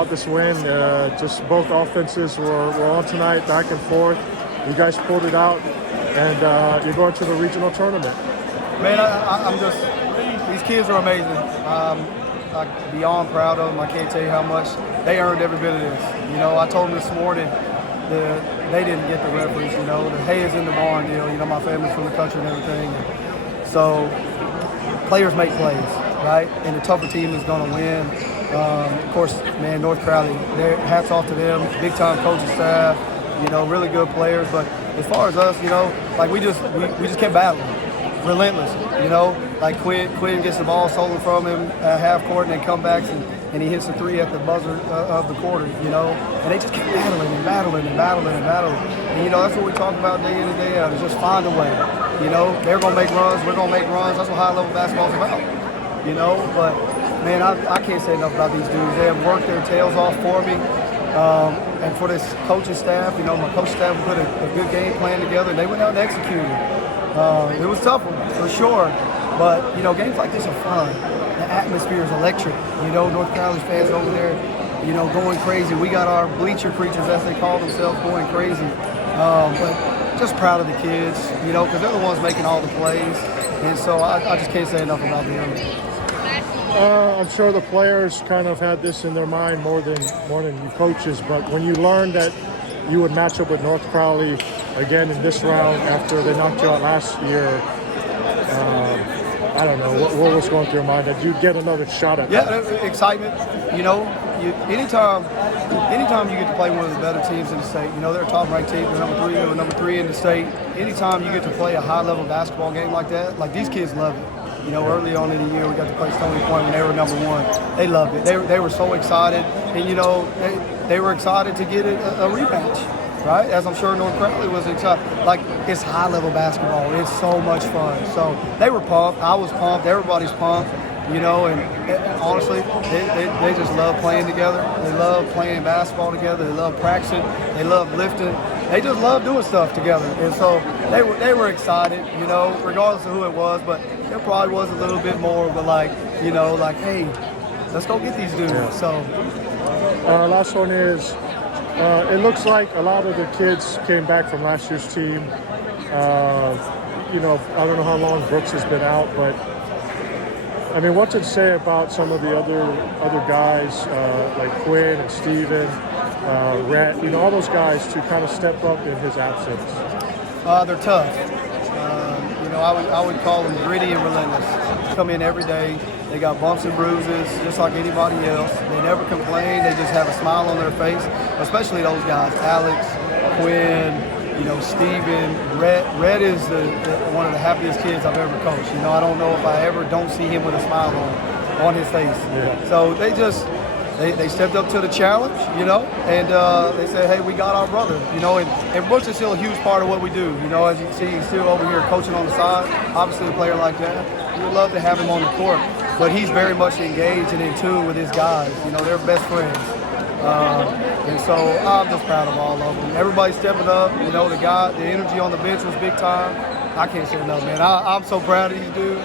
about this win. Just both offenses were on tonight, back and forth. You guys pulled it out, and you're going to the regional tournament. Man, I'm just – these kids are amazing. I'm beyond proud of them. I can't tell you how much they earned every bit of this. You know, I told them this morning they didn't get the reference, you know. The hay is in the barn deal. You know, my family's from the country and everything. So players make plays, right? And the tougher team is going to win. Of course, man, North Crowley, hats off to them. Big-time coaching staff, you know, really good players. But as far as us, you know, like we just kept battling. Relentless, you know, like Quinn gets the ball stolen from him at half court and then comebacks and he hits a three at the buzzer of the quarter, you know, and they just keep battling. And, you know, that's what we talk about day in and day out, is just find a way, you know. They're going to make runs, we're going to make runs. That's what high-level basketball's about, you know. But, man, I can't say enough about these dudes. They have worked their tails off for me. And for this coaching staff, you know, my coaching staff put a good game plan together and they went out and executed. It was tough for sure, but, you know, games like this are fun. The atmosphere is electric. You know, North Crowley fans over there, you know, going crazy. We got our bleacher creatures, as they call themselves, going crazy. But just proud of the kids, you know, because they're the ones making all the plays. And so I just can't say enough about them. I'm sure the players kind of had this in their mind more than you coaches, but when you learned that you would match up with North Crowley again in this round after they knocked you out last year, I don't know, what was going through your mind that you'd get another shot at that? Yeah, excitement. You know, anytime you get to play one of the better teams in the state, you know, they're a top-ranked team, they're number three in the state. Anytime you get to play a high-level basketball game like that, like these kids love it. You know, early on in the year, we got to play Stony Point when they were number one. They loved it. They were so excited. And, you know, they were excited to get a rematch, right? As I'm sure North Crowley was excited. Like, it's high-level basketball. It's so much fun. So they were pumped. I was pumped. Everybody's pumped, you know. And honestly, they just love playing together. They love playing basketball together. They love practicing. They love lifting. They just love doing stuff together. And so they were excited, you know, regardless of who it was. But there probably was a little bit more of a, like, you know, like, hey, let's go get these dudes. Yeah. So last one is, it looks like a lot of the kids came back from last year's team. You know, I don't know how long Brooks has been out, but I mean, what's it say about some of the other guys like Quinn and Steven, Rhett, you know, all those guys to kind of step up in his absence? They're tough. You know, I would call them gritty and relentless. Come in every day. They got bumps and bruises just like anybody else. They never complain. They just have a smile on their face, especially those guys, Alex, Quinn, you know, Steven, Rhett. Rhett is one of the happiest kids I've ever coached. You know, I don't know if I ever don't see him with a smile on his face. Yeah. So they stepped up to the challenge, you know, and they said, hey, we got our brother, you know, and Brooks is still a huge part of what we do. You know, as you can see, he's still over here coaching on the side. Obviously, a player like that, we would love to have him on the court, but he's very much engaged and in tune with his guys. You know, they're best friends. And so I'm just proud of all of them. Everybody stepping up, you know, the energy on the bench was big time. I can't say enough, man. I'm so proud of these dudes.